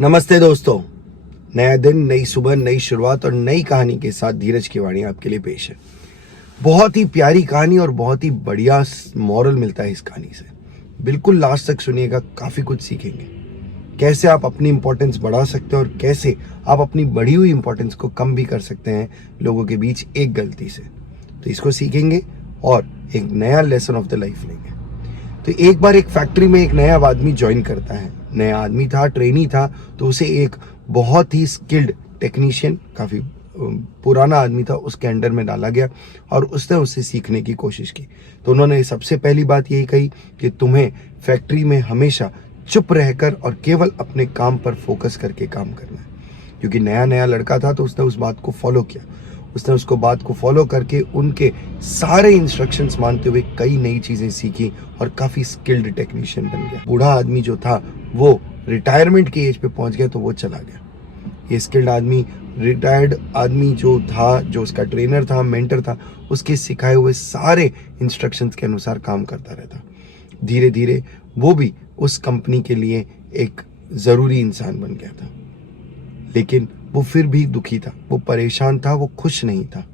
नमस्ते दोस्तों, नया दिन, नई सुबह, नई शुरुआत और नई कहानी के साथ धीरज की वाणी आपके लिए पेश है। बहुत ही प्यारी कहानी और बहुत ही बढ़िया मॉरल मिलता है इस कहानी से। बिल्कुल लास्ट तक सुनिएगा, काफ़ी कुछ सीखेंगे। कैसे आप अपनी इंपॉर्टेंस बढ़ा सकते हैं और कैसे आप अपनी बढ़ी हुई इंपॉर्टेंस को कम भी कर सकते हैं लोगों के बीच एक गलती से। तो इसको सीखेंगे और एक नया लेसन ऑफ द लाइफ लेंगे। तो एक बार एक फैक्ट्री में एक नया आदमी ज्वाइन करता है। नया आदमी था, ट्रेनी था, तो उसे एक बहुत ही स्किल्ड टेक्नीशियन, काफ़ी पुराना आदमी था, उसके अंडर में डाला गया और उसने उससे सीखने की कोशिश की। तो उन्होंने सबसे पहली बात यही कही कि तुम्हें फैक्ट्री में हमेशा चुप रहकर और केवल अपने काम पर फोकस करके काम करना है। क्योंकि नया नया लड़का था तो उसने उस बात को फॉलो किया। उसने उसको बात को फॉलो करके उनके सारे इंस्ट्रक्शंस मानते हुए कई नई चीज़ें सीखी और काफ़ी स्किल्ड टेक्नीशियन बन गया। बूढ़ा आदमी जो था वो रिटायरमेंट की एज पे पहुंच गया तो वो चला गया। ये स्किल्ड आदमी, रिटायर्ड आदमी जो था, जो उसका ट्रेनर था, मेंटर था, उसके सिखाए हुए सारे इंस्ट्रक्शंस के अनुसार काम करता रहता। धीरे धीरे वो भी उस कंपनी के लिए एक ज़रूरी इंसान बन गया था। लेकिन वो फिर भी दुखी था, वो परेशान था, वो खुश नहीं था।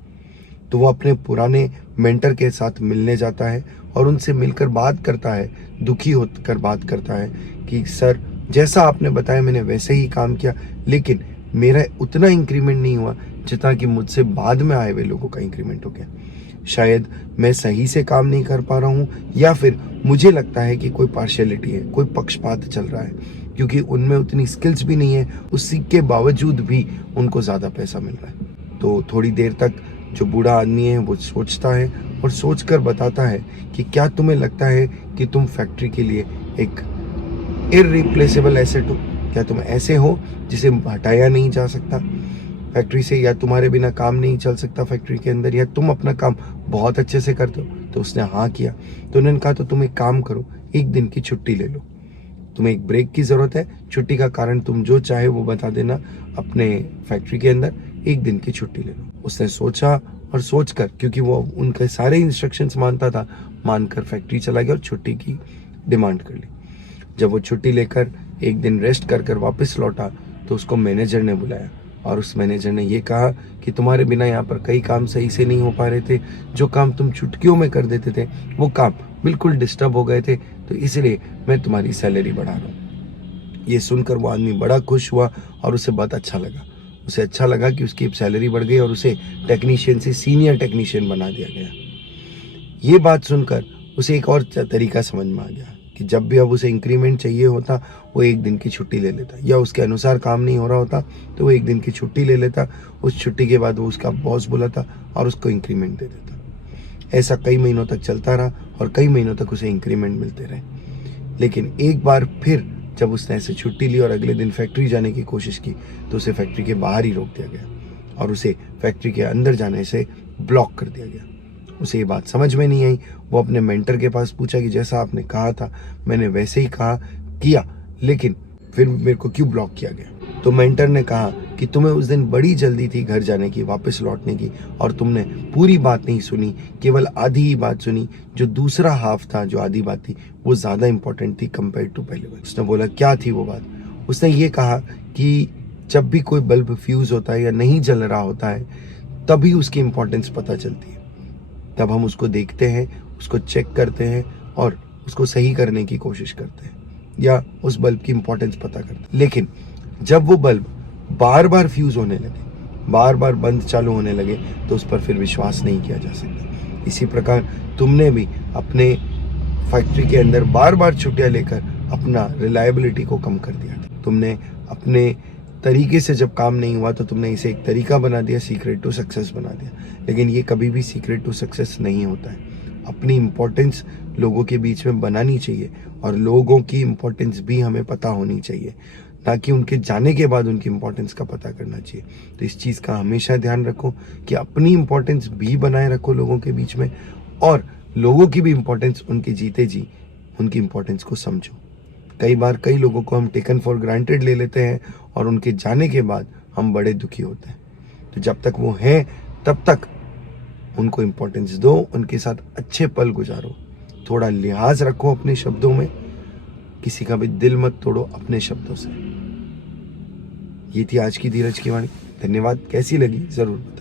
तो वो अपने पुराने मेंटर के साथ मिलने जाता है और उनसे मिलकर बात करता है, दुखी होकर बात करता है कि सर, जैसा आपने बताया मैंने वैसे ही काम किया, लेकिन मेरा उतना इंक्रीमेंट नहीं हुआ जितना कि मुझसे बाद में आए हुए लोगों का इंक्रीमेंट हो गया। शायद मैं सही से काम नहीं कर पा रहा हूँ या फिर मुझे लगता है कि कोई पार्शियलिटी है, कोई पक्षपात चल रहा है, क्योंकि उनमें उतनी स्किल्स भी नहीं है, उसी के बावजूद भी उनको ज़्यादा पैसा मिल रहा है। तो थोड़ी देर तक जो बूढ़ा आदमी है वो सोचता है और सोचकर बताता है कि क्या तुम्हें लगता है कि तुम फैक्ट्री के लिए एक इररिप्लेसेबल एसेट हो? क्या तुम ऐसे हो जिसे हटाया नहीं जा सकता फैक्ट्री से, या तुम्हारे बिना काम नहीं चल सकता फैक्ट्री के अंदर, या तुम अपना काम बहुत अच्छे से करते हो? तो उसने हाँ किया। तो उन्होंने कहा तो तुम एक काम करो, एक दिन की छुट्टी ले लो, तुम्हें एक ब्रेक की ज़रूरत है। छुट्टी का कारण तुम जो चाहे वो बता देना अपने फैक्ट्री के अंदर, एक दिन की छुट्टी ले लो। उसने सोचा और सोचकर, क्योंकि वो उनके सारे इंस्ट्रक्शंस मानता था, मानकर फैक्ट्री चला गया और छुट्टी की डिमांड कर ली। जब वो छुट्टी लेकर एक दिन रेस्ट कर कर वापस लौटा तो उसको मैनेजर ने बुलाया और उस मैनेजर ने ये कहा कि तुम्हारे बिना यहाँ पर कई काम सही से नहीं हो पा रहे थे। जो काम तुम चुटकियों में कर देते थे वो काम बिल्कुल डिस्टर्ब हो गए थे, तो इसलिए मैं तुम्हारी सैलरी बढ़ा रहा हूँ। ये सुनकर वो आदमी बड़ा खुश हुआ और उसे बहुत अच्छा लगा। उसे अच्छा लगा कि उसकी सैलरी बढ़ गई और उसे टेक्नीशियन से सीनियर टेक्नीशियन बना दिया गया। ये बात सुनकर उसे एक और तरीका समझ में आ गया कि जब भी अब उसे इंक्रीमेंट चाहिए होता वो एक दिन की छुट्टी ले लेता, या उसके अनुसार काम नहीं हो रहा होता तो वो एक दिन की छुट्टी ले लेता। उस छुट्टी के बाद वो उसका बॉस बुलाता और उसको इंक्रीमेंट दे देता। ऐसा कई महीनों तक चलता रहा और कई महीनों तक उसे इंक्रीमेंट मिलते रहे। लेकिन एक बार फिर जब उसने ऐसे छुट्टी ली और अगले दिन फैक्ट्री जाने की कोशिश की तो उसे फैक्ट्री के बाहर ही रोक दिया गया और उसे फैक्ट्री के अंदर जाने से ब्लॉक कर दिया गया। उसे ये बात समझ में नहीं आई। वो अपने मेंटर के पास पूछा कि जैसा आपने कहा था मैंने वैसे ही किया, लेकिन फिर मेरे को क्यों ब्लॉक किया गया? तो मेंटर ने कहा कि तुम्हें उस दिन बड़ी जल्दी थी घर जाने की, वापस लौटने की, और तुमने पूरी बात नहीं सुनी, केवल आधी ही बात सुनी। जो दूसरा हाफ था, जो आधी बात थी, वो ज़्यादा इंपॉर्टेंट थी कंपेयर टू पहले बात। उसने बोला क्या थी वो बात? उसने ये कहा कि जब भी कोई बल्ब फ्यूज़ होता है या नहीं जल रहा होता है तभी उसकी इंपॉर्टेंस पता चलती है। तब हम उसको देखते हैं, उसको चेक करते हैं और उसको सही करने की कोशिश करते हैं या उस बल्ब की इंपॉर्टेंस पता करते हैं। लेकिन जब वो बल्ब बार बार फ्यूज होने लगे, बार बार बंद चालू होने लगे, तो उस पर फिर विश्वास नहीं किया जा सकता। इसी प्रकार तुमने भी अपने फैक्ट्री के अंदर बार बार छुट्टियां लेकर अपना रिलायबिलिटी को कम कर दिया था। तुमने अपने तरीके से जब काम नहीं हुआ तो तुमने इसे एक तरीका बना दिया, सीक्रेट टू सक्सेस बना दिया। लेकिन ये कभी भी सीक्रेट टू सक्सेस नहीं होता है। अपनी इम्पोर्टेंस लोगों के बीच में बनानी चाहिए और लोगों की इम्पोर्टेंस भी हमें पता होनी चाहिए, ना कि उनके जाने के बाद उनकी इम्पोर्टेंस का पता करना चाहिए। तो इस चीज़ का हमेशा ध्यान रखो कि अपनी इम्पोर्टेंस भी बनाए रखो लोगों के बीच में, और लोगों की भी इम्पोर्टेंस उनके जीते जी उनकी इम्पोर्टेंस को समझो। कई बार कई लोगों को हम टेकन फॉर ग्रांटेड ले लेते हैं और उनके जाने के बाद हम बड़े दुखी होते हैं। तो जब तक वो हैं तब तक उनको इम्पोर्टेंस दो, उनके साथ अच्छे पल गुजारो, थोड़ा लिहाज रखो अपने शब्दों में, किसी का भी दिल मत तोड़ो अपने शब्दों से। ये थी आज की धीरज की वाणी। धन्यवाद। कैसी लगी ज़रूर।